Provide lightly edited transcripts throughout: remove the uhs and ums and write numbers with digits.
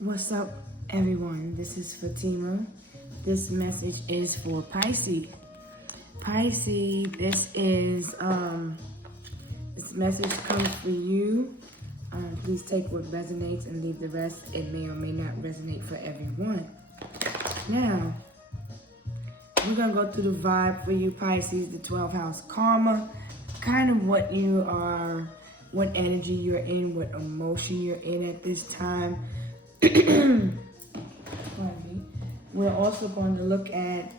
What's up, everyone? This is Fatima. This message is for Pisces. Pisces, this message comes for you. Please take what resonates and leave the rest. It may or may not resonate for everyone. Now, we're gonna go through the vibe for you, Pisces, the 12th house karma, kind of what you are, what energy you're in, what emotion you're in at this time. We're also going to look at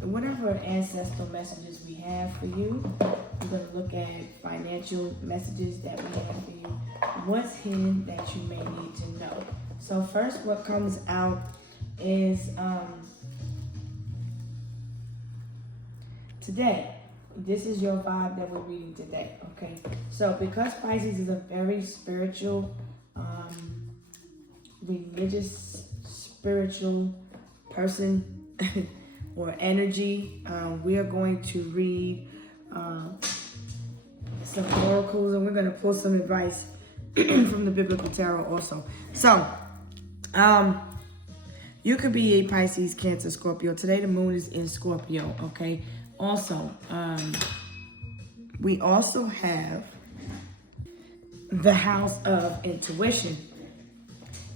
whatever ancestral messages we have for you. We're going to look at financial messages that we have for you. What's hidden that you may need to know. So first, what comes out is today. This is your vibe that we're reading today, okay? So because Pisces is a very spiritual, religious, spiritual person or energy, we are going to read some oracles, and we're going to pull some advice from the biblical tarot also. So, you could be a Pisces, Cancer, Scorpio. Today the moon is in Scorpio, okay? Also, we also have the house of intuition.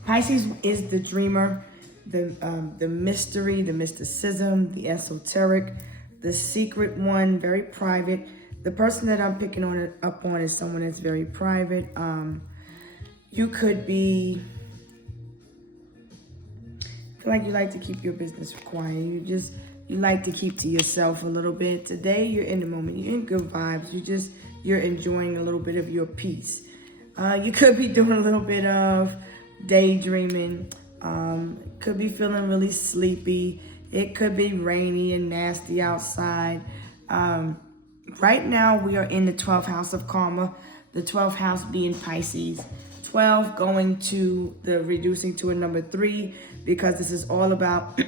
Pisces is the dreamer, the mystery, the mysticism, the esoteric, the secret one, very private. The person that I'm picking up on is someone that's very private. You could be, I feel like you like to keep your business quiet. You like to keep to yourself a little bit. Today you're in the moment. You're in good vibes. You're enjoying a little bit of your peace. You could be doing a little bit of daydreaming. Could be feeling really sleepy. It could be rainy and nasty outside. Right now we are in the 12th house of karma. The 12th house being Pisces. 12 going to the reducing to a number 3, because this is all about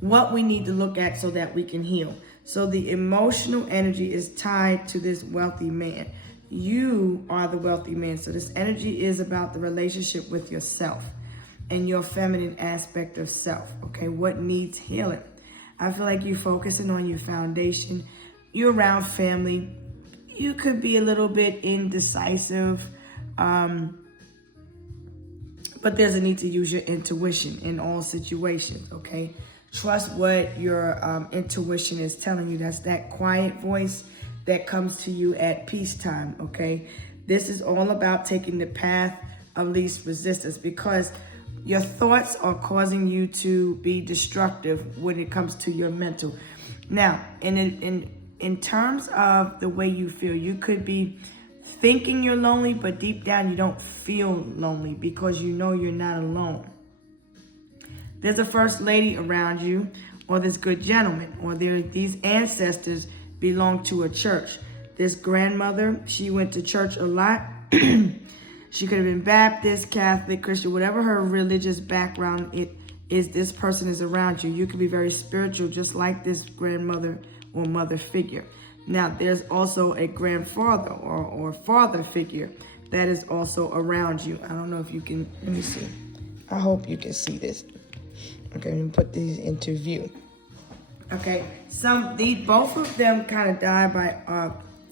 what we need to look at so that we can heal. So the emotional energy is tied to this wealthy man. You are the wealthy man. So this energy is about the relationship with yourself and your feminine aspect of self. Okay, what needs healing? I feel like you're focusing on your foundation. You're around family. You could be a little bit indecisive, but there's a need to use your intuition in all situations, okay? Trust what your intuition is telling you. That's that quiet voice that comes to you at peacetime, okay? This is all about taking the path of least resistance, because your thoughts are causing you to be destructive when it comes to your mental. Now, in terms of the way you feel, you could be thinking you're lonely, but deep down you don't feel lonely because you know you're not alone. There's a first lady around you, or this good gentleman, or these ancestors belong to a church. This grandmother, she went to church a lot. She could have been Baptist, Catholic, Christian, whatever her religious background it is, this person is around you. You could be very spiritual, just like this grandmother or mother figure. Now, there's also a grandfather or father figure that is also around you. I don't know if you can, let me see. I hope you can see this. Okay, let me put these into view. Okay, both of them kind of died by,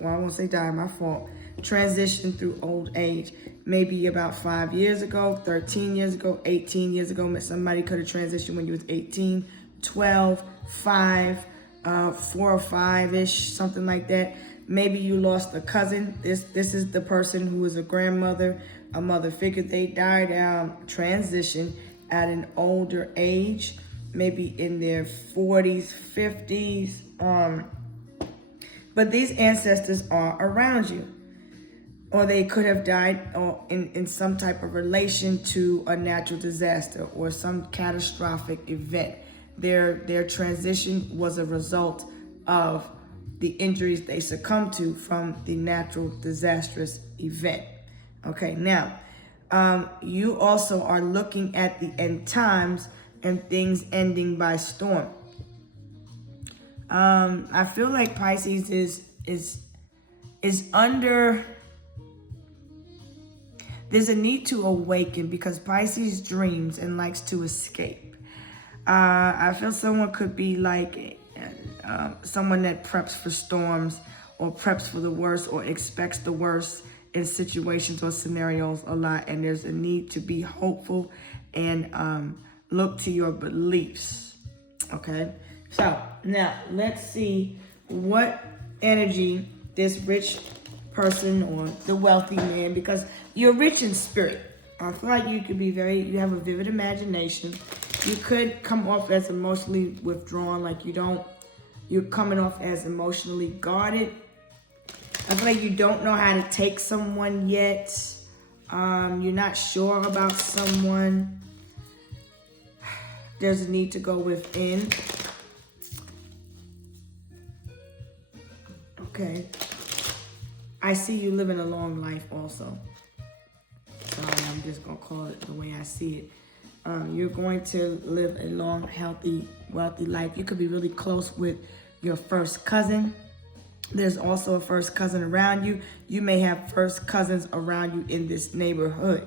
well, I won't say died, my fault. Transition through old age. Maybe about 5 years ago, 13 years ago, 18 years ago. Somebody could have transitioned when you was 18, 12, 5, 4 or 5-ish, something like that. Maybe you lost a cousin. This is the person who was a grandmother, a mother figure. They died transition at an older age, maybe in their 40s, 50s. But these ancestors are around you. Or they could have died in some type of relation to a natural disaster or some catastrophic event. Their transition was a result of the injuries they succumbed to from the natural disastrous event. Okay, now, you also are looking at the end times and things ending by storm. I feel like Pisces is under There's a need to awaken because Pisces dreams and likes to escape. I feel someone could be like someone that preps for storms or preps for the worst or expects the worst in situations or scenarios a lot. And there's a need to be hopeful and look to your beliefs. Okay, so now let's see what energy this rich person or the wealthy man, because you're rich in spirit. I feel like you could be you have a vivid imagination. You could come off as emotionally withdrawn, like you're coming off as emotionally guarded. I feel like you don't know how to take someone yet. You're not sure about someone. There's a need to go within. Okay. I see you living a long life also. Sorry, I'm just going to call it the way I see it. You're going to live a long, healthy, wealthy life. You could be really close with your first cousin. There's also a first cousin around you. You may have first cousins around you in this neighborhood.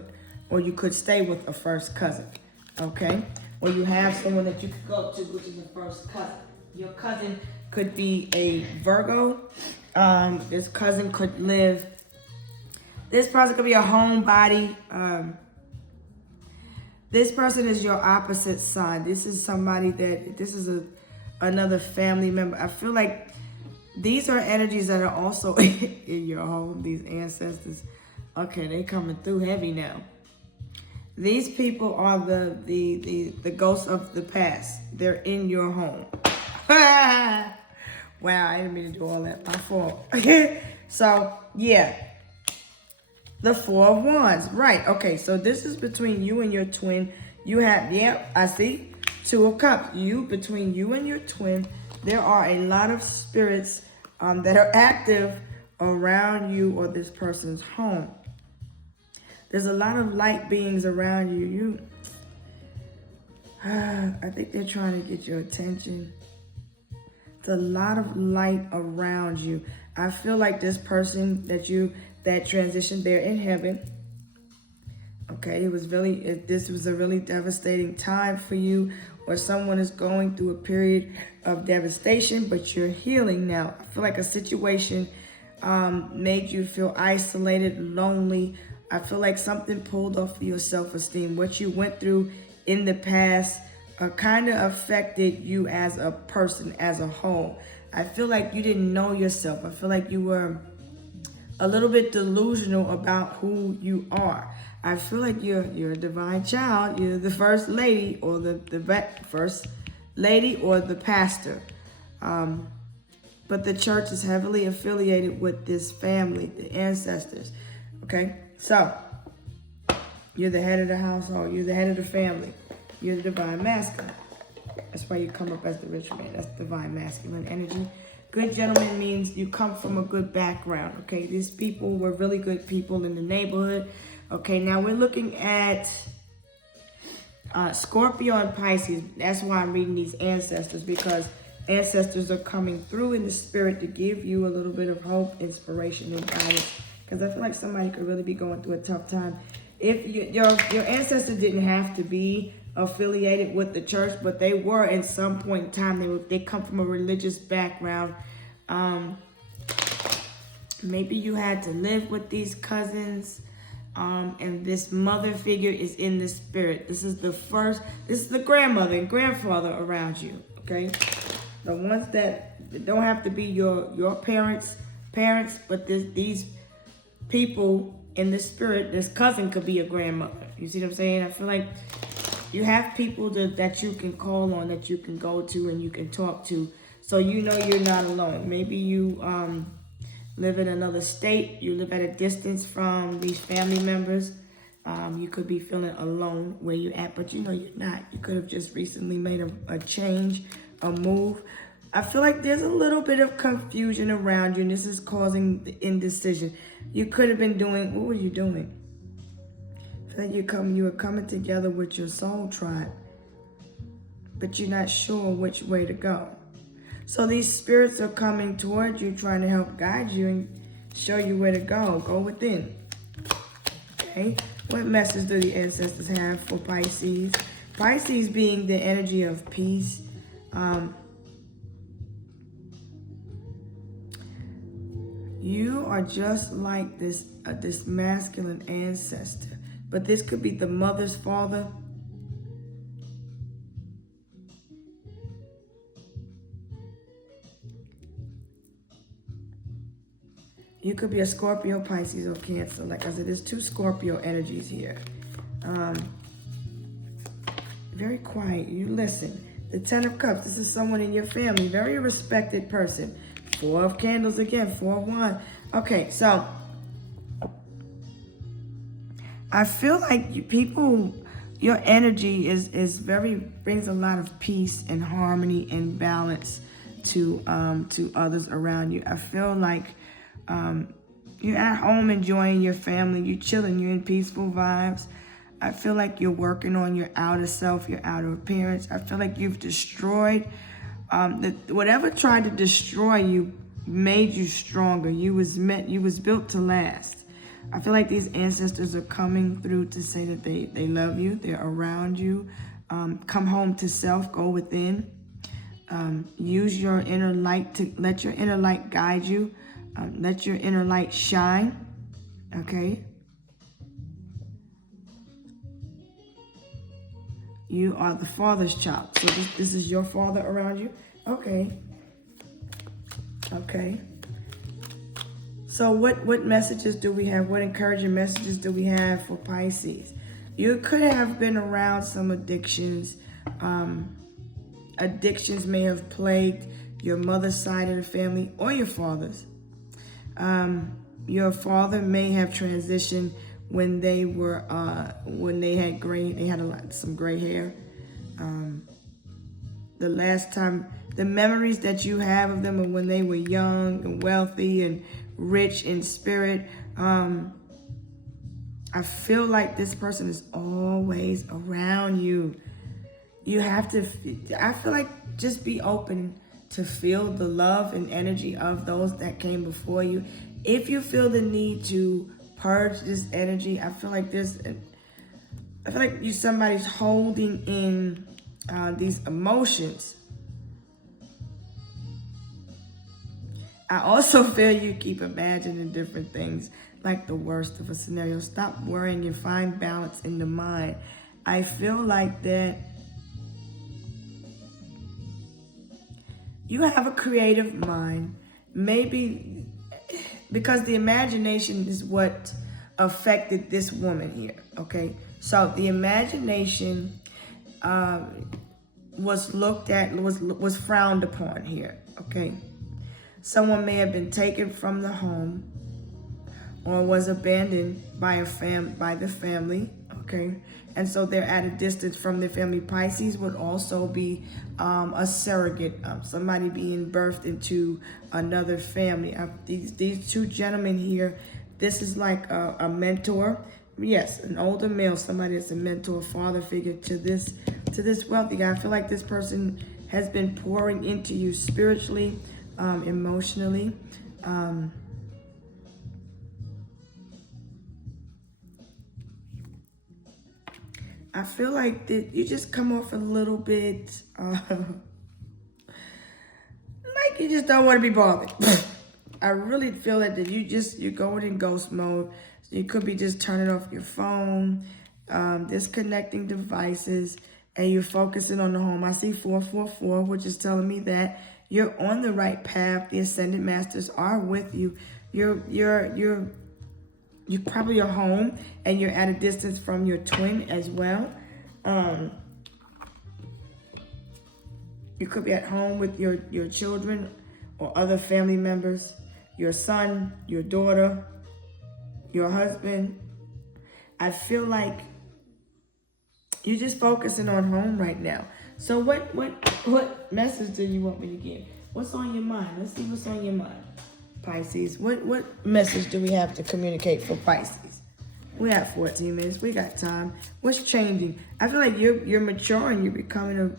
Or you could stay with a first cousin. Okay? Or you have someone that you could go to, which is a first cousin. Your cousin could be a Virgo. This cousin could live. This person could be a homebody. This person is your opposite sign. This is somebody this is another family member. I feel like these are energies that are also in your home, these ancestors. Okay, they coming through heavy now. These people are the ghosts of the past. They're in your home. Wow, I didn't mean to do all that. My fault. So, yeah. The Four of Wands. Right. Okay, so this is between you and your twin. You have, I see. Two of Cups. Between you and your twin, there are a lot of spirits that are active around you or this person's home. There's a lot of light beings around you. I think they're trying to get your attention. There's a lot of light around you. I feel like this person that transitioned, they're in heaven. Okay, this was a really devastating time for you, or someone is going through a period of devastation, but you're healing now. I feel like a situation made you feel isolated, lonely. I feel like something pulled off of your self-esteem. What you went through in the past kind of affected you as a person, as a whole. I feel like you didn't know yourself. I feel like you were a little bit delusional about who you are. I feel like you're a divine child. You're the first lady or the first lady or the pastor. But the church is heavily affiliated with this family, the ancestors. Okay, so you're the head of the household. You're the head of the family. You're the divine masculine. That's why you come up as the rich man. That's divine masculine energy. Good gentleman means you come from a good background. Okay, these people were really good people in the neighborhood. Okay, now we're looking at Scorpio and Pisces. That's why I'm reading these ancestors, because ancestors are coming through in the spirit to give you a little bit of hope, inspiration, and guidance. Because I feel like somebody could really be going through a tough time. If your ancestors didn't have to be affiliated with the church, but they were at some point in time. They come from a religious background. Maybe you had to live with these cousins, and this mother figure is in the spirit. This is the grandmother and grandfather around you. Okay, the ones that don't have to be your parents, but these people in the spirit. This cousin could be a grandmother. You see what I'm saying? I feel like you have people that you can call on, that you can go to and you can talk to, so you know you're not alone. Maybe you live in another state. You live at a distance from these family members. You could be feeling alone where you're at, but you know you're not. You could have just recently made a change, a move. I feel like there's a little bit of confusion around you, and this is causing the indecision. You could have been doing, what were you doing? I feel like you were coming together with your soul tribe, but you're not sure which way to go. So these spirits are coming toward you, trying to help guide you and show you where to go. Go within. Okay? What message do the ancestors have for Pisces? Pisces being the energy of peace. You are just like this masculine ancestor, but this could be the mother's father. You could be a Scorpio, Pisces, or Cancer. Like I said, there's 2 Scorpio energies here. Very quiet. You listen. The 10 of Cups. This is someone in your family. Very respected person. 4 of Candles again. 4 of Wands. Okay, so I feel like your energy is brings a lot of peace and harmony and balance to others around you. I feel like you're at home enjoying your family. You're chilling. You're in peaceful vibes. I feel like you're working on your outer self, your outer appearance. I feel like you've destroyed whatever tried to destroy you made you stronger. You was built to last. I feel like these ancestors are coming through to say that they love you. They're around you. Come home to self. Go within. Use your inner light to let your inner light guide you. Let your inner light shine. Okay. You are the father's child. So this is your father around you? Okay. Okay. So what messages do we have? What encouraging messages do we have for Pisces? You could have been around some addictions. Addictions may have plagued your mother's side of the family or your father's. Your father may have transitioned when they had some gray hair. The last time, the memories that you have of them are when they were young and wealthy and rich in spirit. I feel like this person is always around you. You have to, I feel like just be open to feel the love and energy of those that came before you. If you feel the need to purge this energy, I feel like somebody's holding in these emotions. I also feel you keep imagining different things, like the worst of a scenario. Stop worrying and find balance in the mind. I feel like that you have a creative mind, maybe because the imagination is what affected this woman here, okay? So the imagination was looked at, was frowned upon here, okay? Someone may have been taken from the home or was abandoned by the family, okay? And so they're at a distance from their family. Pisces would also be a surrogate, somebody being birthed into another family. These 2 gentlemen here, this is like a mentor. Yes, an older male, somebody that's a mentor, father figure to this wealthy guy. I feel like this person has been pouring into you spiritually, emotionally. I feel like that you just come off a little bit like you just don't want to be bothered. I really feel that you're going in ghost mode. So you could be just turning off your phone, disconnecting devices, and you're focusing on the home. I see 444, which is telling me that you're on the right path. The Ascended Masters are with you. You probably are home and you're at a distance from your twin as well. You could be at home with your children or other family members, your son, your daughter, your husband. I feel like you're just focusing on home right now. So what message do you want me to give? What's on your mind? Let's see what's on your mind. Pisces, what message do we have to communicate for Pisces? We have 14 minutes. We got time. What's changing? I feel like you're maturing. You're becoming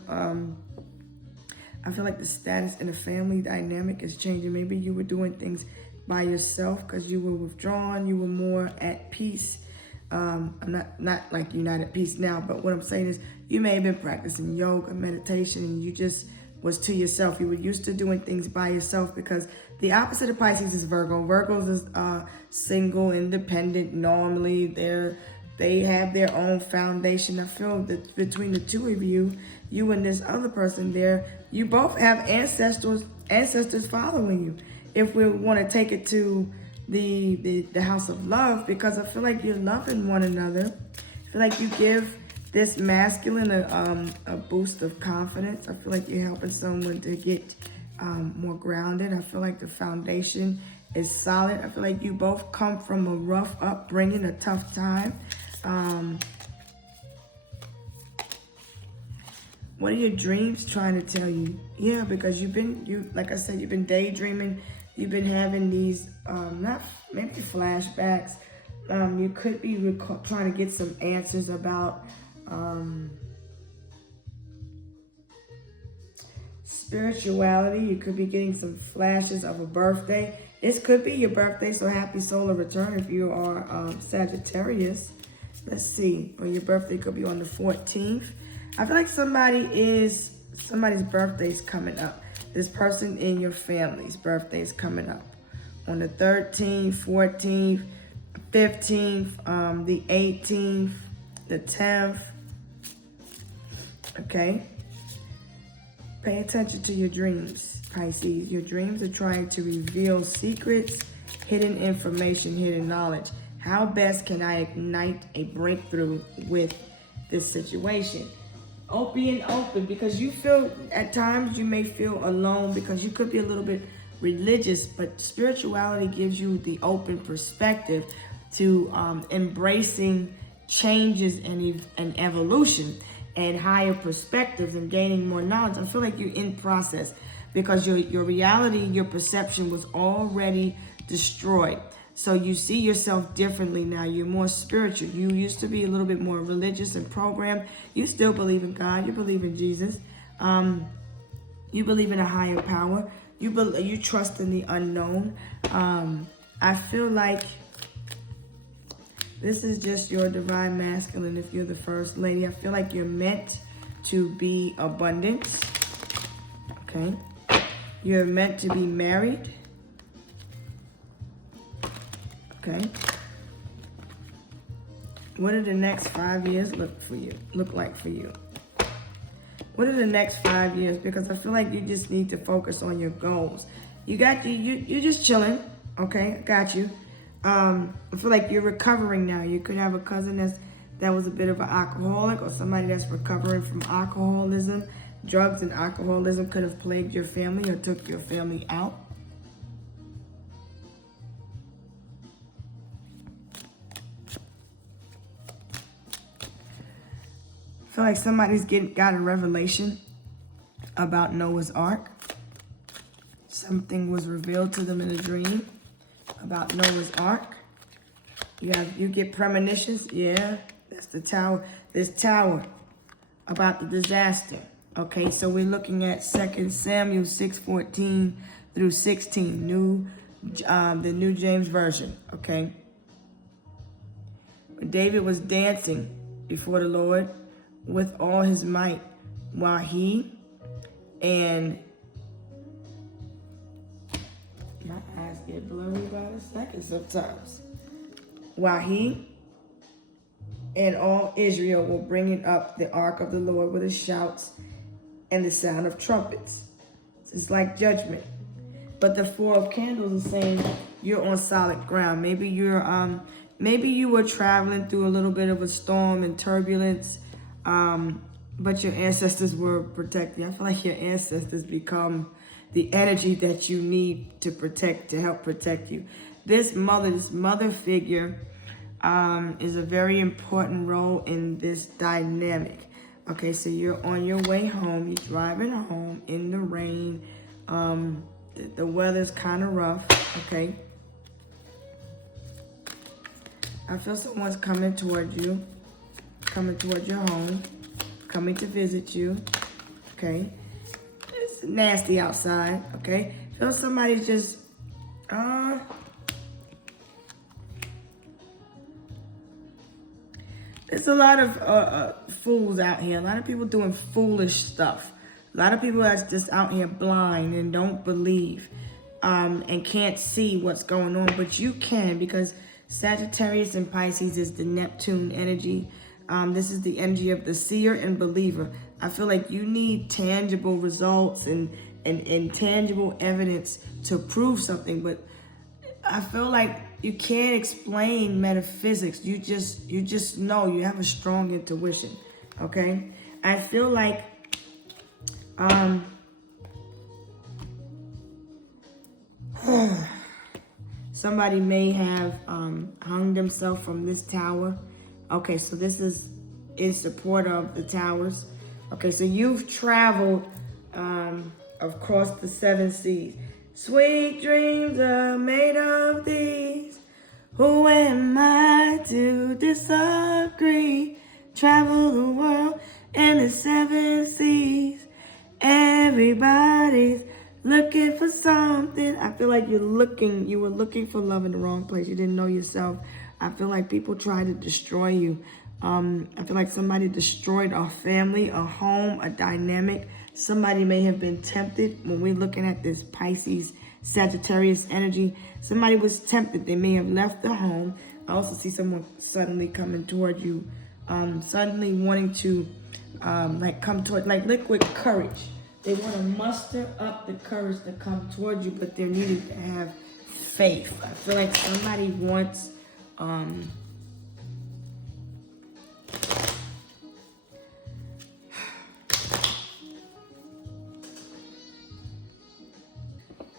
I feel like the status in the family dynamic is changing. Maybe you were doing things by yourself because you were withdrawn. You were more at peace. I'm not like you're not at peace now, but what I'm saying is you may have been practicing yoga, meditation, and you just was to yourself. You were used to doing things by yourself, because the opposite of Pisces is Virgo. Virgos is single, independent. Normally, they have their own foundation. I feel that between the two of you, you and this other person there, you both have ancestors following you. If we want to take it to the house of love, because I feel like you're loving one another. I feel like you give this masculine a boost of confidence. I feel like you're helping someone to get more grounded. I feel like the foundation is solid. I feel like you both come from a rough upbringing, a tough time. What are your dreams trying to tell you? Yeah, because like I said, you've been daydreaming. You've been having these, not maybe flashbacks. You could be trying to get some answers about spirituality. You could be getting some flashes of a birthday. This could be your birthday, so happy solar return if you are Sagittarius. Let's see. Or your birthday could be on the 14th. I feel like somebody's birthday is coming up. This person in your family's birthday is coming up on the 13th, 14th, 15th, the 18th, the 10th. Okay? Pay attention to your dreams, Pisces. Your dreams are trying to reveal secrets, hidden information, hidden knowledge. How best can I ignite a breakthrough with this situation? Being open, because you feel, at times you may feel alone because you could be a little bit religious, but spirituality gives you the open perspective to embracing changes and evolution and higher perspectives and gaining more knowledge. I feel like you're in process because your reality, your perception was already destroyed. So you see yourself differently now. You're more spiritual. You used to be a little bit more religious and programmed. You still believe in God. You believe in Jesus. You believe in a higher power. You trust in the unknown. I feel like this is just your divine masculine if you're the first lady. I feel like you're meant to be abundance. Okay. You're meant to be married. Okay. What do the next 5 years look like for you? What are the next 5 years? Because I feel like you just need to focus on your goals. You're just chilling. Okay, I got you. I feel like you're recovering now. You could have a cousin that was a bit of an alcoholic, or somebody that's recovering from alcoholism. Drugs and alcoholism could have plagued your family or took your family out. I feel like somebody's got a revelation about Noah's Ark. Something was revealed to them in a dream about Noah's Ark. You get premonitions. Yeah, that's the tower. This tower about the disaster. Okay, so we're looking at 2 Samuel 6:14 through 16, the New James Version. Okay, David was dancing before the Lord with all his might, while he and my eyes get blurry by the second sometimes. While he and all Israel were bringing up the ark of the Lord with the shouts and the sound of trumpets. It's like judgment. But the Four of Candles is saying you're on solid ground. Maybe you were traveling through a little bit of a storm and turbulence. But your ancestors were protecting. I feel like your ancestors become the energy that you need to help protect you. This mother figure is a very important role in this dynamic. Okay, so you're on your way home. You're driving home in the rain. The weather's kind of rough. Okay. I feel someone's coming toward you. Coming toward your home, coming to visit you. Okay, it's nasty outside. Okay, feel somebody's just There's a lot of fools out here. A lot of people doing foolish stuff. A lot of people that's just out here blind and don't believe and can't see what's going on. But you can, because Sagittarius and Pisces is the Neptune energy. This is the energy of the seer and believer. I feel like you need tangible results and tangible evidence to prove something. But I feel like you can't explain metaphysics. You just know. You have a strong intuition. Okay? I feel like somebody may have hung themselves from this tower. Okay, so this is in support of the towers. Okay, so you've traveled across the 7 seas. Sweet dreams are made of these. Who am I to disagree? Travel the world and the 7 seas. Everybody's looking for something. I feel like you were looking for love in the wrong place. You didn't know yourself. I feel like people try to destroy you. I feel like somebody destroyed a family, a home, a dynamic. Somebody may have been tempted. When we're looking at this Pisces, Sagittarius energy, somebody was tempted. They may have left the home. I also see someone suddenly coming toward you, suddenly wanting to come toward, like liquid courage. They want to muster up the courage to come toward you, but they're needed to have faith. I feel like somebody wants all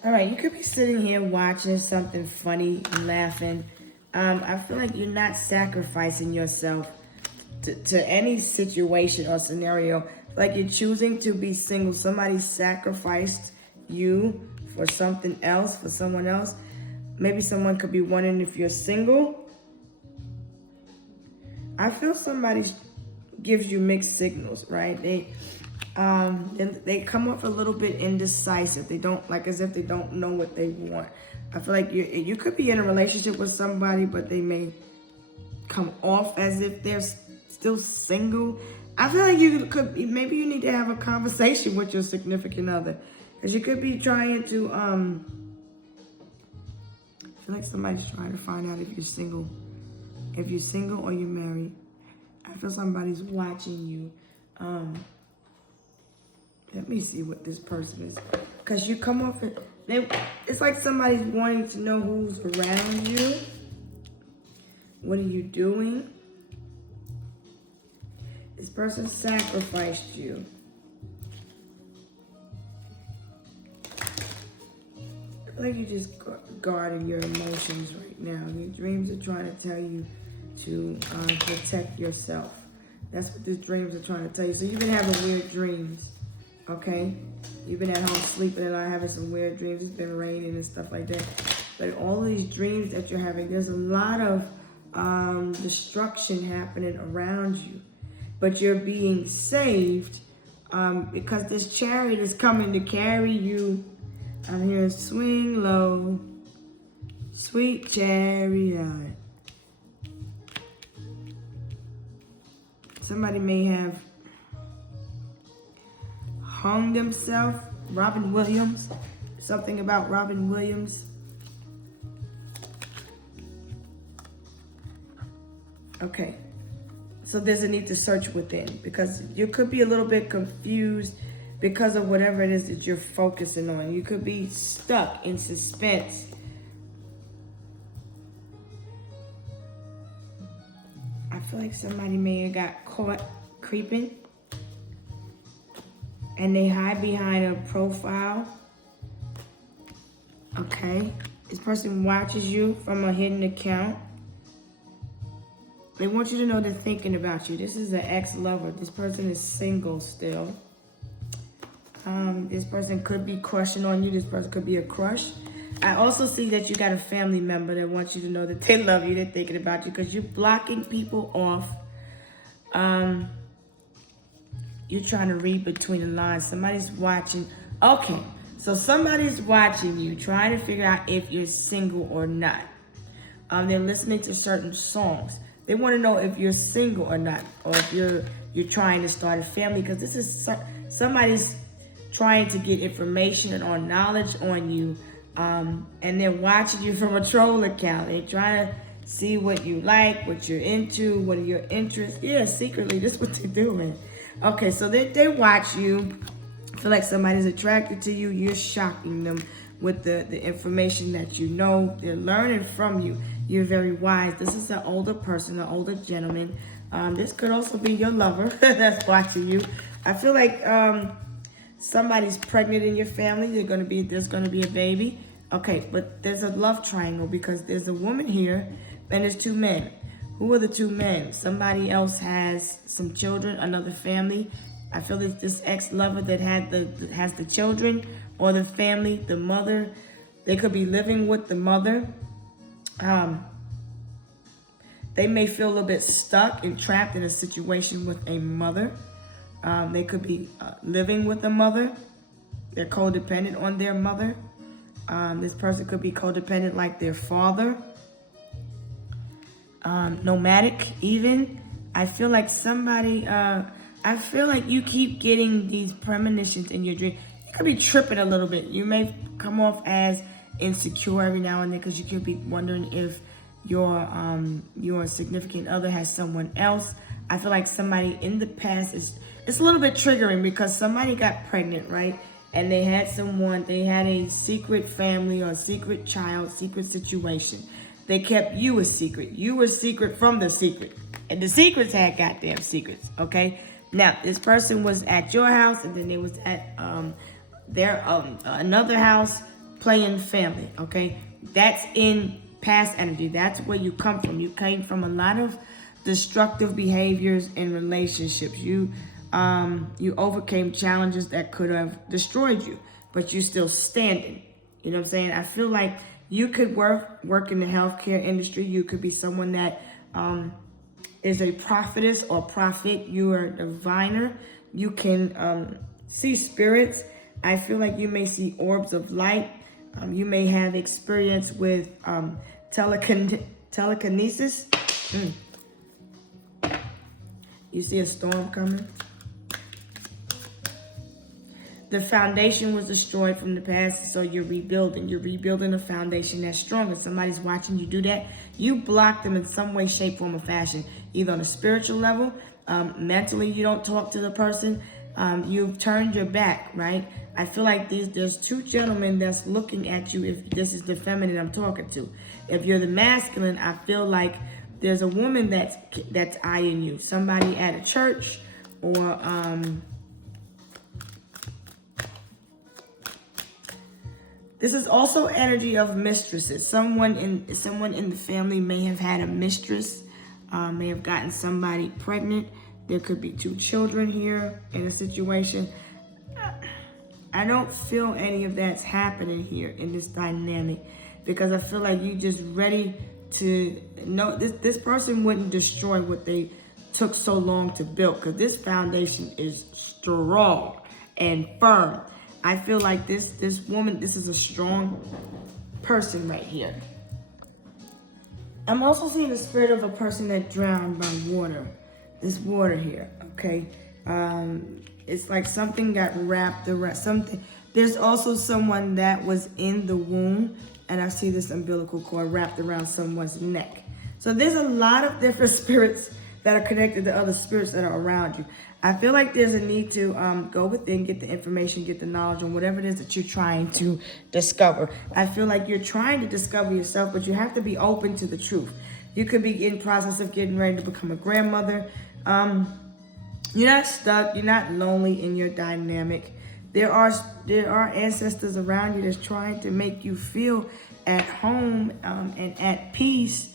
right, you could be sitting here watching something funny, laughing. I feel like you're not sacrificing yourself to any situation or scenario. Like you're choosing to be single. Somebody sacrificed you for something else, for someone else. Maybe someone could be wondering if you're single. I feel somebody gives you mixed signals, right? They come off a little bit indecisive. They don't, like, as if they don't know what they want. I feel like you could be in a relationship with somebody, but they may come off as if they're still single. I feel like maybe you need to have a conversation with your significant other, because you could be trying to I feel like somebody's trying to find out if you're single or you're married. I feel somebody's watching you. Let me see what this person is, because you come off it's like somebody's wanting to know who's around you. What are you doing? This person sacrificed you. I feel like you just guarding your emotions right now. Your dreams are trying to tell you to protect yourself. That's what these dreams are trying to tell you. So you've been having weird dreams, okay? You've been at home sleeping and having some weird dreams. It's been raining and stuff like that. But all of these dreams that you're having, there's a lot of destruction happening around you. But you're being saved because this chariot is coming to carry you. I'm here, swing low, sweet chariot. Somebody may have hung themselves. Robin Williams. Something about Robin Williams. Okay. So there's a need to search within, because you could be a little bit confused because of whatever it is that you're focusing on. You could be stuck in suspense. I feel like somebody may have got caught creeping and they hide behind a profile. Okay. This person watches you from a hidden account. They want you to know they're thinking about you. This is an ex-lover. This person is single still. This person could be crushing on you. This person could be a crush. I also see that you got a family member that wants you to know that they love you. They're thinking about you because you're blocking people off. You're trying to read between the lines. Somebody's watching. Okay, so somebody's watching you, trying to figure out if you're single or not. They're listening to certain songs. They want to know if you're single or not, or if you're trying to start a family, because this is somebody's trying to get information or knowledge on you, and they're watching you from a troll account. They're trying to see what you like, what you're into, what are your interests. Yeah, secretly, this is what they're doing. Okay, so they watch you. Feel like somebody's attracted to you. You're shocking them with the information that you know. They're learning from you. You're very wise. This is an older person, an older gentleman. This could also be your lover that's watching you. I feel like somebody's pregnant in your family. There's gonna be a baby. Okay, but there's a love triangle because there's a woman here and there's two men. Who are the two men? Somebody else has some children, another family. I feel that this ex-lover that has the children or the family, the mother, they could be living with the mother. They may feel a little bit stuck and trapped in a situation with a mother. They could be living with a mother. They're codependent on their mother. This person could be codependent like their father. Nomadic even. I feel like I feel like you keep getting these premonitions in your dream. You could be tripping a little bit. You may come off as insecure every now and then because you could be wondering if your significant other has someone else. I feel like somebody in the past it's a little bit triggering because somebody got pregnant, right? And they had a secret family or a secret child, secret situation. They kept you a secret. You were secret from the secret. And the secrets had goddamn secrets, okay? Now, this person was at your house and then they was at another house playing family, okay? That's in past energy. That's where you come from. You came from a lot of destructive behaviors in relationships. You overcame challenges that could have destroyed you, but you're still standing. You know what I'm saying? I feel like you could work in the healthcare industry. You could be someone that is a prophetess or prophet. You are a diviner. You can see spirits. I feel like you may see orbs of light. You may have experience with telekinesis. You see a storm coming. The foundation was destroyed from the past, so you're rebuilding. You're rebuilding a foundation that's stronger. Somebody's watching you do that. You block them in some way, shape, form, or fashion, either on a spiritual level, mentally you don't talk to the person, you've turned your back, right? I feel like there's two gentlemen that's looking at you if this is the feminine I'm talking to. If you're the masculine, I feel like there's a woman that's eyeing you. Somebody at a church or this is also energy of mistresses. Someone in the family may have had a mistress, may have gotten somebody pregnant. There could be two children here in a situation. I don't feel any of that's happening here in this dynamic because I feel like you just ready to know this person wouldn't destroy what they took so long to build because this foundation is strong and firm. I feel like this woman, this is a strong person right here. I'm also seeing the spirit of a person that drowned by water. This water here, okay? It's like something got wrapped around something. There's also someone that was in the womb, and I see this umbilical cord wrapped around someone's neck. So there's a lot of different spirits that are connected to other spirits that are around you. I feel like there's a need to go within, get the information, get the knowledge on whatever it is that you're trying to discover. I feel like you're trying to discover yourself, but you have to be open to the truth. You could be in process of getting ready to become a grandmother. You're not stuck. You're not lonely in your dynamic. There are ancestors around you that's trying to make you feel at home and at peace.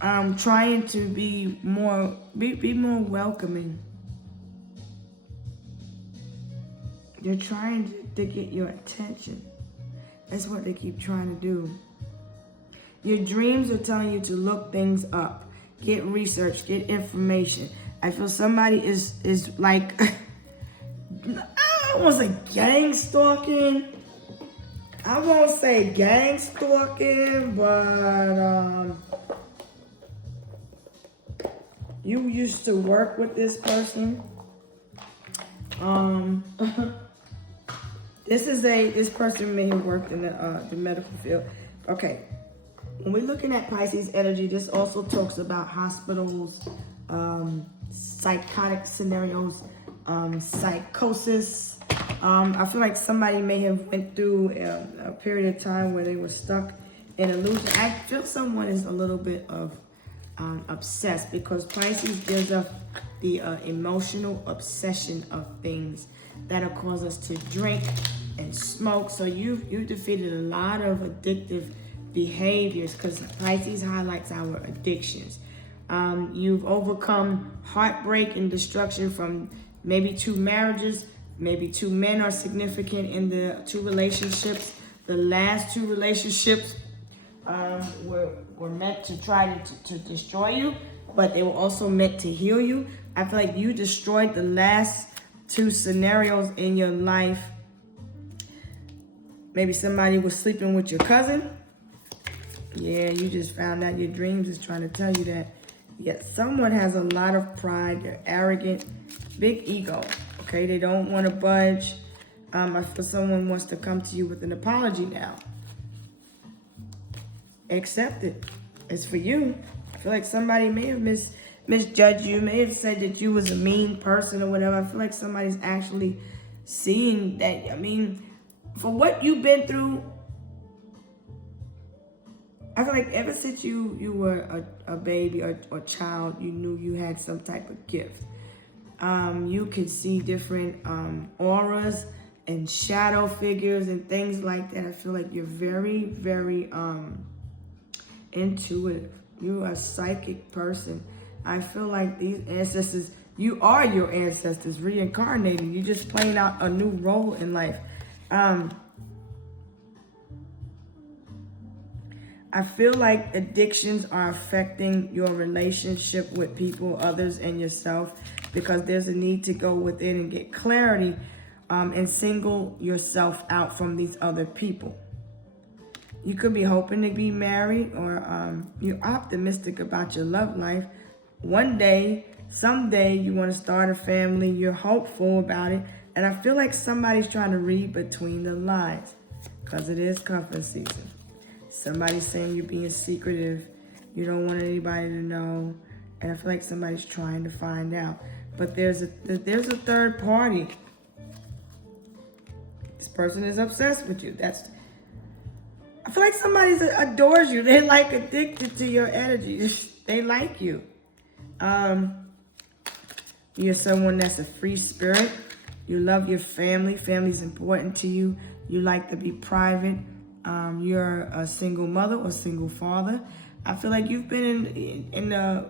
Trying to be more welcoming. They're trying to get your attention. That's what they keep trying to do. Your dreams are telling you to look things up, get research, get information. I feel somebody is like, I don't want to say gang stalking. I won't say gang stalking, but You used to work with this person. This person may have worked in the medical field. Okay. When we're looking at Pisces energy, this also talks about hospitals, psychotic scenarios, psychosis. I feel like somebody may have went through a period of time where they were stuck in illusion. I feel someone is a little bit of obsessed, because Pisces gives us the emotional obsession of things that'll cause us to drink and smoke. So you've defeated a lot of addictive behaviors, because Pisces highlights our addictions. You've overcome heartbreak and destruction from maybe 2 marriages. Maybe 2 men are significant in the 2 relationships. The last 2 relationships were meant to try to destroy you, but they were also meant to heal you. I feel like you destroyed the last 2 scenarios in your life. Maybe somebody was sleeping with your cousin. Yeah, you just found out your dreams is trying to tell you that. Yet someone has a lot of pride. They're arrogant, big ego. Okay, they don't want to budge. I feel someone wants to come to you with an apology now. Accept it. It's for you. I feel like somebody may have misjudged you, may have said that you was a mean person or whatever. I feel like somebody's actually seeing that. I mean, for what you've been through, I feel like ever since you were a baby or child, you knew you had some type of gift. You could see different auras and shadow figures and things like that. I feel like you're very, very intuitive. You're a psychic person. I feel like these ancestors, you are your ancestors reincarnated. You're just playing out a new role in life. I feel like addictions are affecting your relationship with people, others, and yourself, because there's a need to go within and get clarity and single yourself out from these other people. You could be hoping to be married, or you're optimistic about your love life. One day, someday, you want to start a family. You're hopeful about it. And I feel like somebody's trying to read between the lines, because it is cuffing season. Somebody's saying you're being secretive. You don't want anybody to know. And I feel like somebody's trying to find out. But there's a third party. This person is obsessed with you. I feel like somebody adores you. They're like addicted to your energy. They like you. You're someone that's a free spirit. You love your family. Family's important to you. You like to be private. You're a single mother or single father. I feel like you've been in the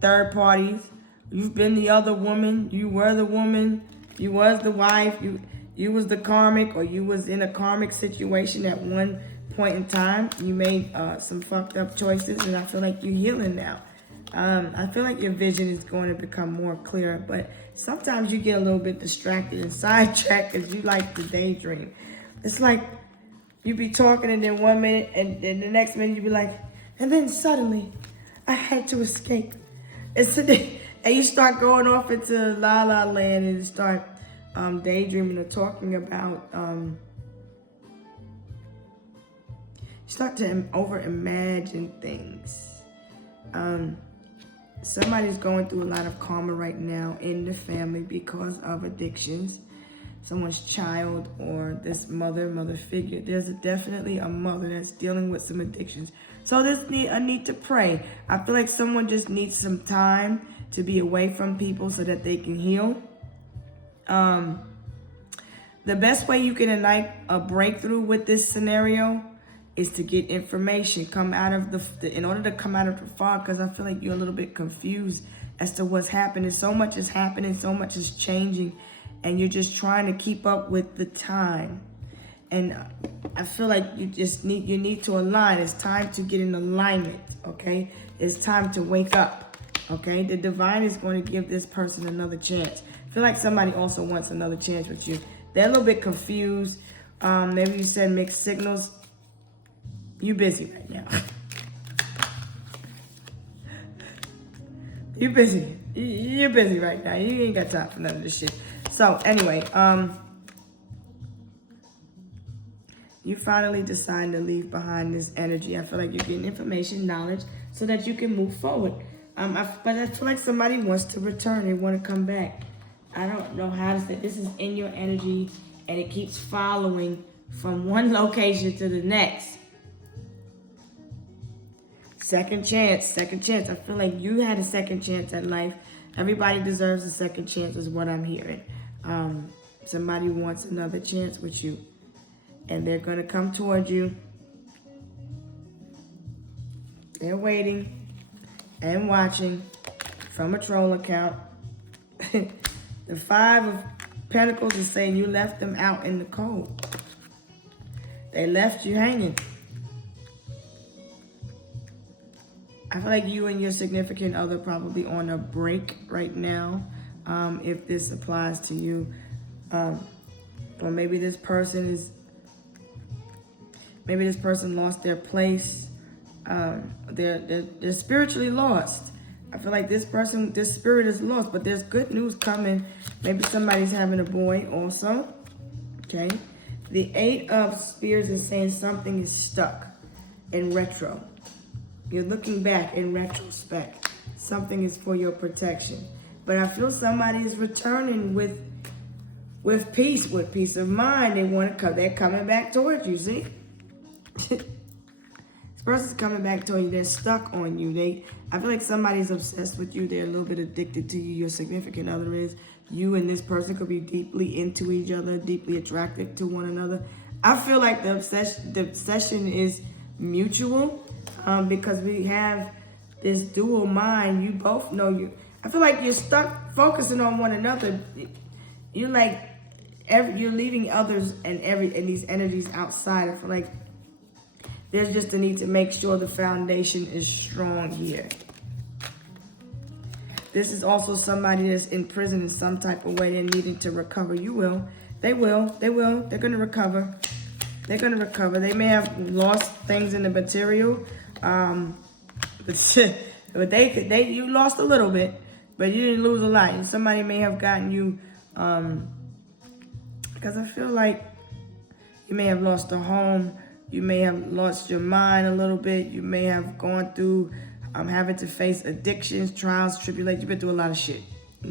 third parties. You've been the other woman. You were the woman. You was the wife. You was the karmic, or you was in a karmic situation at one point in time. You made some fucked up choices, and I feel like you're healing now. I feel like your vision is going to become more clear, but sometimes you get a little bit distracted and sidetracked because you like to daydream. It's like you be talking, and then 1 minute, and then the next minute you be like, and then suddenly I had to escape. And you start going off into la la land, and you start daydreaming or talking about, you start to over imagine things. Somebody's going through a lot of karma right now in the family because of addictions. Someone's child or this mother figure. There's definitely a mother that's dealing with some addictions. So there's a need to pray. I feel like someone just needs some time to be away from people so that they can heal. The best way you can ignite a breakthrough with this scenario is to get information. Come out of in order to come out of the fog, because I feel like you're a little bit confused as to what's happening. So much is happening, so much is changing, and you're just trying to keep up with the time. And I feel like you need to align. It's time to get in alignment, okay? It's time to wake up, okay? The divine is going to give this person another chance. I feel like somebody also wants another chance with you. They're a little bit confused. Maybe you said mixed signals. You busy right now. You're busy. You're busy right now. You ain't got time for none of this shit. So anyway, you finally decide to leave behind this energy. I feel like you're getting information, knowledge, so that you can move forward. But I feel like somebody wants to return. They want to come back. I don't know how to say. This is in your energy, and it keeps following from one location to the next. Second chance, second chance. I feel like you had a second chance at life. Everybody deserves a second chance is what I'm hearing. Somebody wants another chance with you. And they're going to come toward you. They're waiting and watching from a troll account. The 5 of Pentacles is saying you left them out in the cold. They left you hanging. I feel like you and your significant other probably on a break right now, if this applies to you. Or maybe this person lost their place. They're spiritually lost. I feel like this spirit is lost, but there's good news coming. Maybe somebody's having a boy also. Okay. The 8 of Spears is saying something is stuck in retro. You're looking back in retrospect. Something is for your protection. But I feel somebody is returning with peace, with peace of mind. They're coming back towards you, see? This person's coming back toward you. They're stuck on you. I feel like somebody's obsessed with you. They're a little bit addicted to you. Your significant other is. You and this person could be deeply into each other, deeply attracted to one another. I feel like the obsession is mutual. Because we have this dual mind. You both know you. I feel like you're stuck focusing on one another. You're like, you're leaving others and these energies outside. I feel like there's just a need to make sure the foundation is strong here. This is also somebody that's in prison in some type of way. They're needing to recover. You will. They will. They will. They're going to recover. They're going to recover. They may have lost things in the material. But you lost a little bit, but you didn't lose a lot. And somebody may have gotten you, because I feel like you may have lost a home. You may have lost your mind a little bit. You may have gone through having to face addictions, trials, tribulations. You've been through a lot of shit. The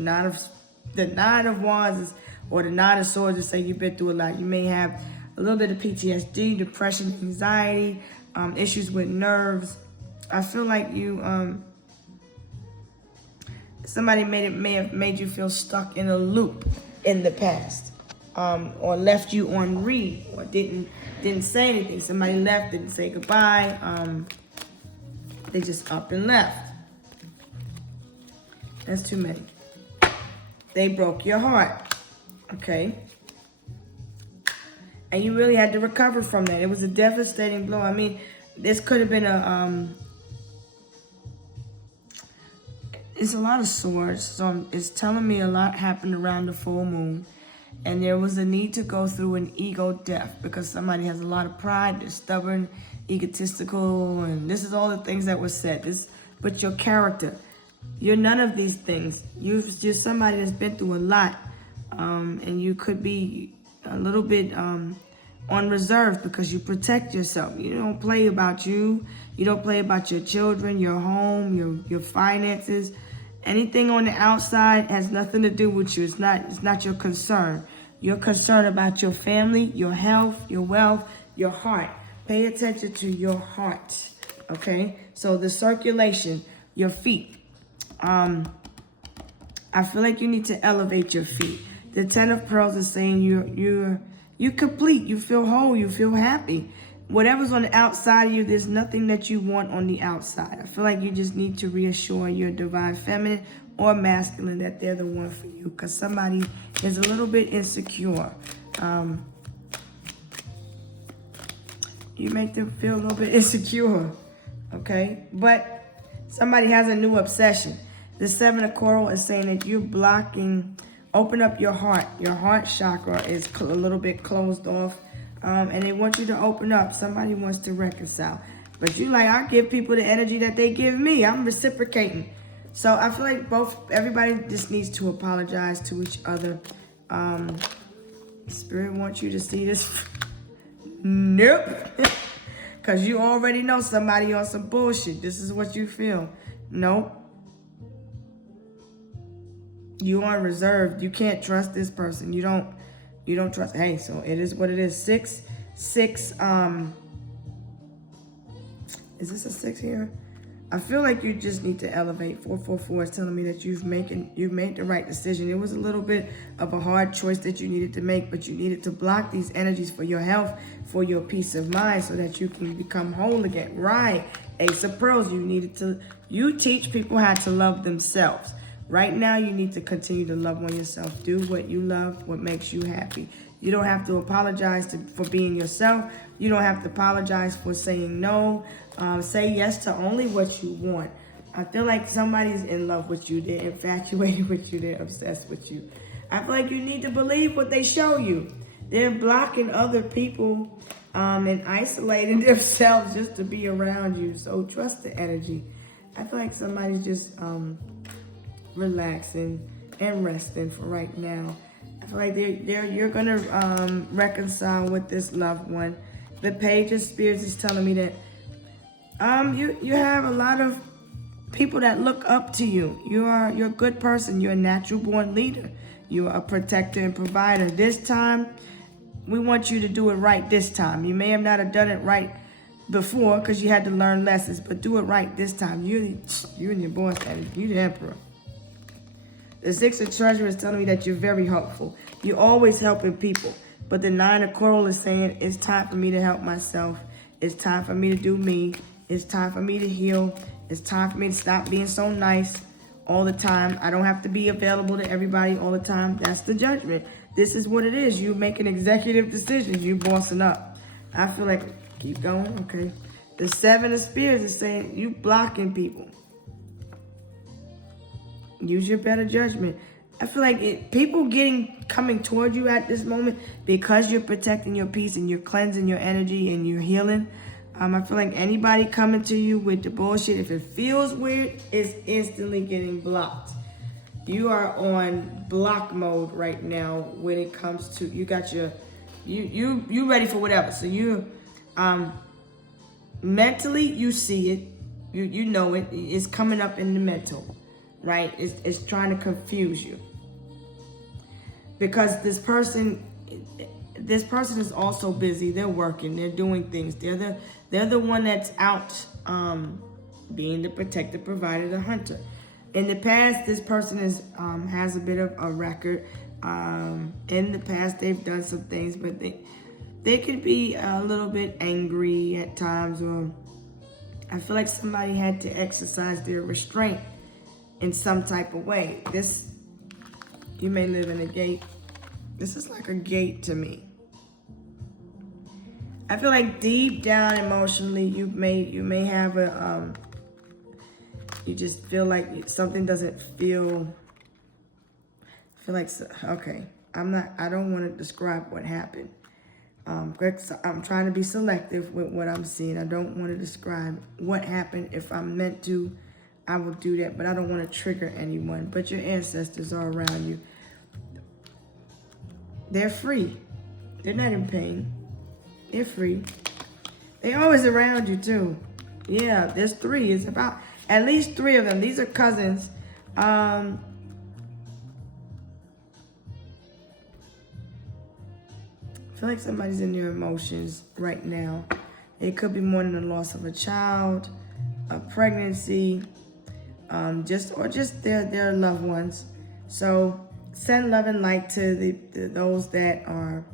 9 of Wands or the 9 of Swords is saying you've been through a lot. You may have a little bit of PTSD, depression, anxiety, issues with nerves. I feel like somebody may have made you feel stuck in a loop in the past, or left you on read, or didn't say anything. Somebody left, didn't say goodbye. They just up and left. That's too many. They broke your heart, okay? And you really had to recover from that. It was a devastating blow. I mean, this could have been it's a lot of swords. So it's telling me a lot happened around the full moon. And there was a need to go through an ego death because somebody has a lot of pride. They're stubborn, egotistical, and this is all the things that were said. But your character, you're none of these things. You're just somebody that's been through a lot. And you could be a little bit on reserve because you protect yourself. You don't play about you. You don't play about your children, your home, your finances. Anything on the outside has nothing to do with you. It's not your concern. You're concerned about your family, your health, your wealth, your heart. Pay attention to your heart. Okay? So the circulation, your feet. I feel like you need to elevate your feet. The 10 of Pearls is saying you're complete. You feel whole. You feel happy. Whatever's on the outside of you, there's nothing that you want on the outside. I feel like you just need to reassure your divine feminine or masculine that they're the one for you, because somebody is a little bit insecure. You make them feel a little bit insecure, okay? But somebody has a new obsession. The 7 of Coral is saying that you're blocking. Open up your heart. Your heart chakra is a little bit closed off. And they want you to open up. Somebody wants to reconcile. But you like, I give people the energy that they give me. I'm reciprocating. So I feel like everybody just needs to apologize to each other. Spirit wants you to see this. Nope. Because you already know somebody on some bullshit. This is what you feel. Nope. You are reserved. You can't trust this person. You don't trust. Hey, so it is what it is. 6, 6, is this a 6 here? I feel like you just need to elevate. 444 is telling me that you've made the right decision. It was a little bit of a hard choice that you needed to make, but you needed to block these energies for your health, for your peace of mind, so that you can become whole again. Right. Ace of Pearls, you teach people how to love themselves. Right now, you need to continue to love on yourself. Do what you love, what makes you happy. You don't have to apologize for being yourself. You don't have to apologize for saying no. Say yes to only what you want. I feel like somebody's in love with you. They're infatuated with you. They're obsessed with you. I feel like you need to believe what they show you. They're blocking other people and isolating themselves just to be around you. So trust the energy. I feel like somebody's just relaxing and resting for right now. I feel like you're gonna reconcile with this loved one. The Page of Spirits is telling me that you have a lot of people that look up to you. You're a good person. You're a natural born leader. You're a protector and provider. This time, we want you to do it right this time. You may have not have done it right before because you had to learn lessons, but do it right this time. You and your boss, you the emperor. The 6 of Treasure is telling me that you're very helpful. You're always helping people. But the 9 of Coral is saying, it's time for me to help myself. It's time for me to do me. It's time for me to heal. It's time for me to stop being so nice all the time. I don't have to be available to everybody all the time. That's the judgment. This is what it is. You making executive decisions. You bossing up. I feel like, keep going, okay. The 7 of Spears is saying, you blocking people. Use your better judgment. I feel like people coming toward you at this moment because you're protecting your peace and you're cleansing your energy and you're healing. I feel like anybody coming to you with the bullshit, if it feels weird, is instantly getting blocked. You are on block mode right now when it comes to you ready for whatever. So you mentally you see it, you know it. It's coming up in the mental. Right? It's trying to confuse you. Because this person is also busy. They're working. They're doing things. They're the one that's out being the protector, provider, the hunter. In the past, this person has a bit of a record. In the past, they've done some things, but they could be a little bit angry at times. Or I feel like somebody had to exercise their restraint in some type of way. You may live in a gate. This is like a gate to me. I feel like deep down emotionally, you may have you just feel like something doesn't feel. I feel like, okay, I don't want to describe what happened. I'm trying to be selective with what I'm seeing. I don't want to describe what happened. If I'm meant to, I will do that, but I don't want to trigger anyone. But your ancestors are around you. They're free. They're not in pain. They're free. They're always around you too. Yeah, there's 3. It's about at least 3 of them. These are cousins. I feel like somebody's in their emotions right now. It could be more than the loss of a child, a pregnancy, just their loved ones. So send love and light to those that are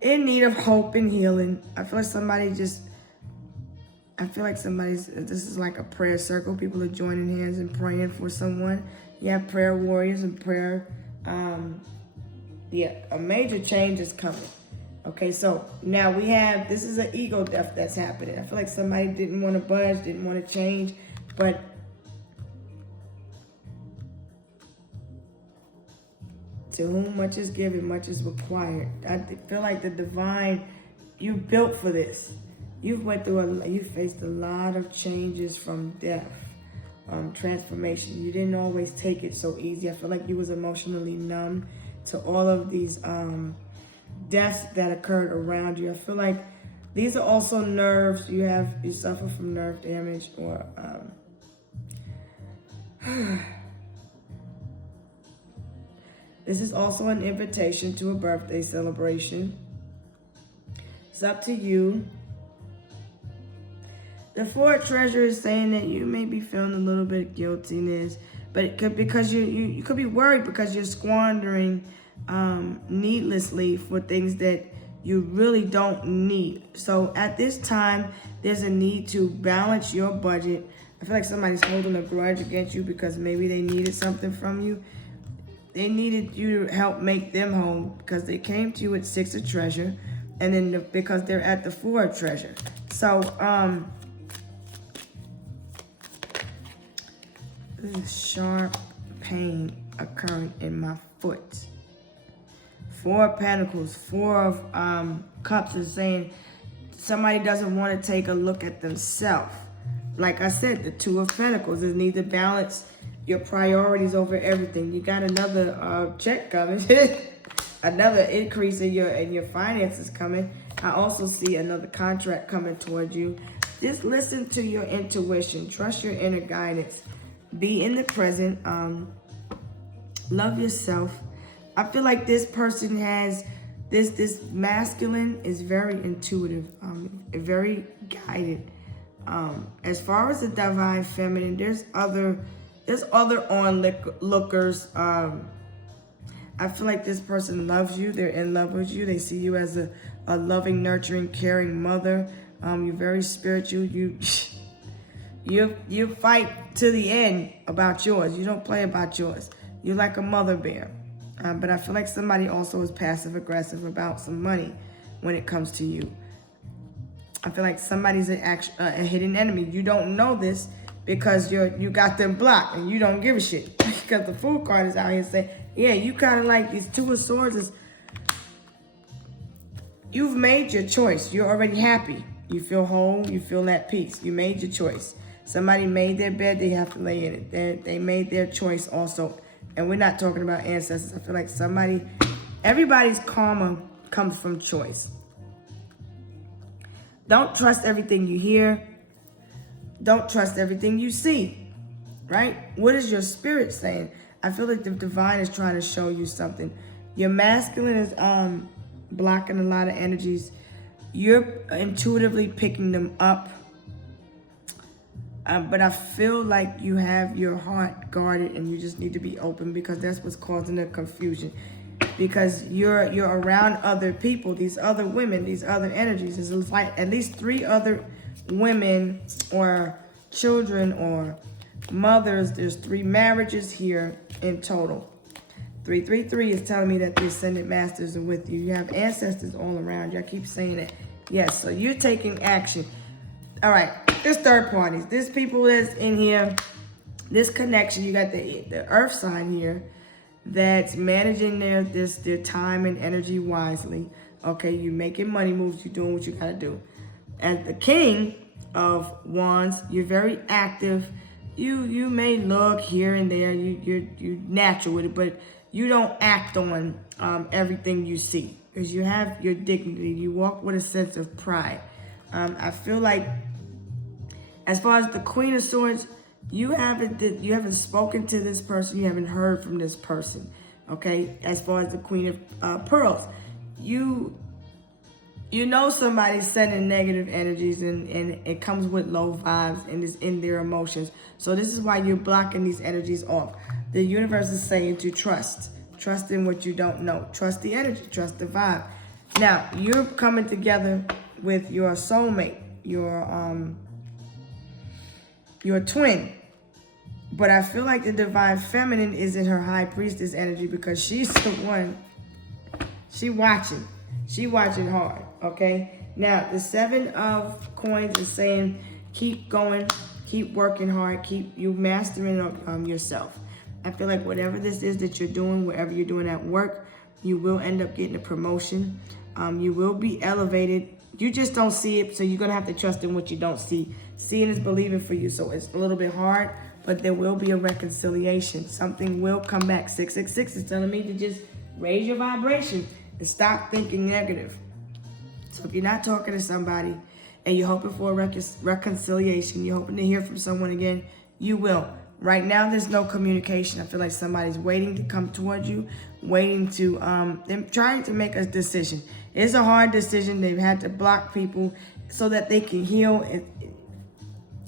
in need of hope and healing. I feel like this is like a prayer circle. People are joining hands and praying for someone. You have prayer warriors and prayer. A major change is coming. Okay, so now this is an ego death that's happening. I feel like somebody didn't want to budge, didn't want to change, but to whom much is given, much is required. I feel like the divine, you built for this. You faced a lot of changes from death, transformation. You didn't always take it so easy. I feel like you was emotionally numb to all of these deaths that occurred around you. I feel like these are also nerves. You suffer from nerve damage, or this is also an invitation to a birthday celebration. It's up to you. The Four of Treasures is saying that you may be feeling a little bit of guiltiness, but it could, because you could be worried because you're squandering needlessly for things that you really don't need. So at this time, there's a need to balance your budget. I feel like somebody's holding a grudge against you because maybe they needed something from you. They needed you to help make them whole because they came to you with Six of Treasure, and then because they're at the Four of Treasure. So this is sharp pain occurring in my foot. Four of Pentacles, Four of Cups is saying somebody doesn't want to take a look at themselves. Like I said, the Two of Pentacles is need to balance your priorities over everything. You got another check coming, another increase in your finances coming. I also see another contract coming towards you. Just listen to your intuition. Trust your inner guidance. Be in the present. Love yourself. I feel like this person has this masculine is very intuitive, very guided. As far as the divine feminine, there's other onlookers. I feel like this person loves you. They're in love with you. They see you as a loving, nurturing, caring mother. You're very spiritual. You fight to the end about yours. You don't play about yours. You're like a mother bear. But I feel like somebody also is passive aggressive about some money when it comes to you. I feel like somebody's a hidden enemy. You don't know this because you got them blocked and you don't give a shit. Because the Fool card is out here saying, yeah, you kind of like these Two of Swords is, you've made your choice. You're already happy. You feel whole. You feel at peace. You made your choice. Somebody made their bed. They have to lay in it. They made their choice also. And we're not talking about ancestors. I feel like everybody's karma comes from choice. Don't trust everything you hear. Don't trust everything you see, right? What is your spirit saying? I feel like the divine is trying to show you something. Your masculine is blocking a lot of energies. You're intuitively picking them up. But I feel like you have your heart guarded and you just need to be open because that's what's causing the confusion. Because you're around other people, these other women, these other energies. There's like at least 3 other women or children or mothers. There's 3 marriages here in total. 333 is telling me that the Ascended Masters are with you. You have ancestors all around you. I keep saying it. Yes, so you're taking action. All right, there's third parties. There's people that's in here. This connection, you got the earth sign here that's managing their time and energy wisely. Okay, you making money moves. You're doing what you got to do. As the King of Wands, you're very active. You may look here and there. You're natural with it, but you don't act on everything you see because you have your dignity. You walk with a sense of pride. I feel like as far as the Queen of Swords, you haven't spoken to this person. You haven't heard from this person. Okay. As far as the Queen of Pearls, you know somebody's sending negative energies and it comes with low vibes and is in their emotions. So this is why you're blocking these energies off. The universe is saying to trust. Trust in what you don't know. Trust the energy. Trust the vibe. Now, you're coming together with your soulmate, your twin. But I feel like the divine feminine is in her high priestess energy because she's the one. She watching. She watching hard. Okay. Now the 7 of coins is saying keep going, keep working hard, keep you mastering yourself. I feel like whatever this is that you're doing, wherever you're doing at work, you will end up getting a promotion. You will be elevated you just don't see it, so you're going to have to trust in what you don't see. Seeing is believing for you, so it's a little bit hard, but there will be a reconciliation. Something will come back. 666 is telling me to just raise your vibration and stop thinking negative. So if you're not talking to somebody and you're hoping for a reconciliation, you're hoping to hear from someone again, you will. Right now, there's no communication. I feel like somebody's waiting to come towards you, waiting to, they're trying to make a decision. It's a hard decision. They've had to block people so that they can heal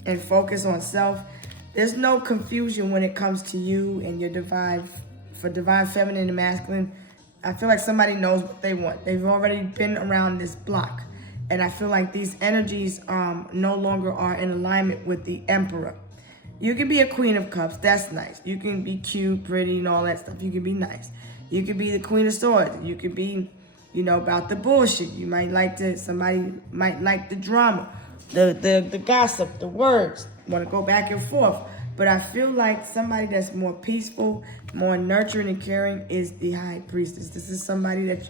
and focus on self. There's no confusion when it comes to you and your divine feminine and masculine. I feel like somebody knows what they want. They've already been around this block. And I feel like these energies no longer are in alignment with the Emperor. You can be a Queen of Cups. That's nice. You can be cute, pretty, and all that stuff. You can be nice. You can be the Queen of Swords. You can be, about the bullshit. You might like somebody might like the drama, the gossip, the words. Want to go back and forth. But I feel like somebody that's more peaceful, more nurturing and caring is the High Priestess. This is somebody that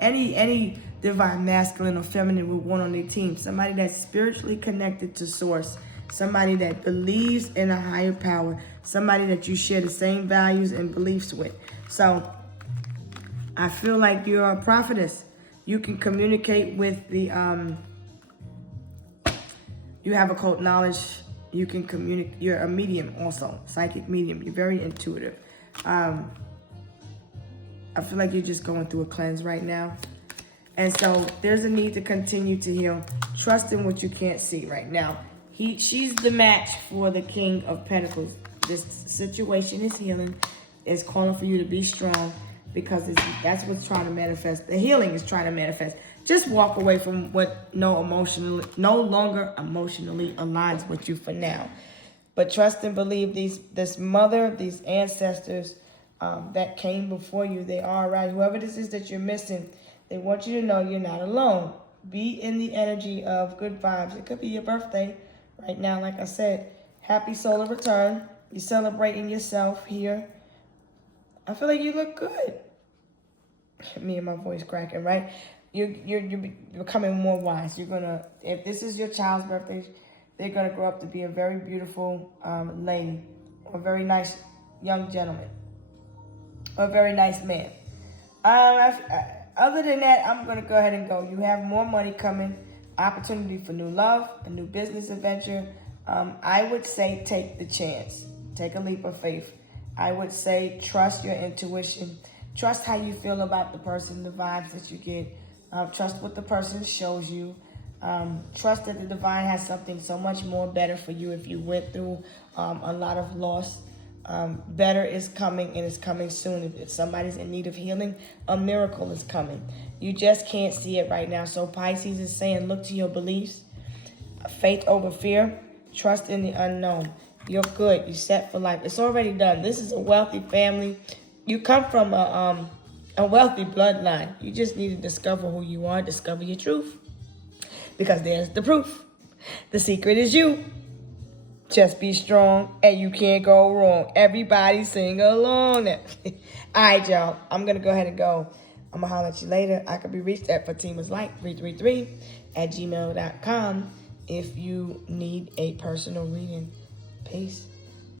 any divine masculine or feminine would want on their team. Somebody that's spiritually connected to Source. Somebody that believes in a higher power. Somebody that you share the same values and beliefs with. So I feel like you're a prophetess. You can communicate with the, you have occult knowledge. You can communicate. You're a medium also, psychic medium. You're very intuitive. I feel like you're just going through a cleanse right now. And so there's a need to continue to heal. Trust in what you can't see right now. She's the match for the King of Pentacles. This situation is healing. It's calling for you to be strong because that's what's trying to manifest. The healing is trying to manifest. Just walk away from what no longer emotionally aligns with you for now. But trust and believe this mother, these ancestors that came before you, they are right. Whoever this is that you're missing, they want you to know you're not alone. Be in the energy of good vibes. It could be your birthday. Right now, like I said, happy solar return. You're celebrating yourself here. I feel like you look good. Me and my voice cracking, right? You're becoming more wise. You're gonna, if this is your child's birthday, they're gonna grow up to be a very beautiful lady, or a very nice young gentleman, or a very nice man. Other than that, I'm gonna go ahead and go. You have more money coming. Opportunity for new love, a new business adventure. I would say take the chance. Take a leap of faith. I would say trust your intuition. Trust how you feel about the person, the vibes that you get. Trust what the person shows you. Trust that the divine has something so much more better for you if you went through a lot of loss. Better is coming, and it's coming soon. If somebody's in need of healing, a miracle is coming. You just can't see it right now. So Pisces is saying, look to your beliefs. Faith over fear. Trust in the unknown. You're good. You're set for life. It's already done. This is a wealthy family. You come from a wealthy bloodline. You just need to discover who you are, discover your truth. Because there's the proof. The secret is you. Just be strong and you can't go wrong. Everybody sing along. All right, y'all. I'm going to go ahead and go. I'm going to holler at you later. I can be reached at fatimaslight333@gmail.com if you need a personal reading. Peace.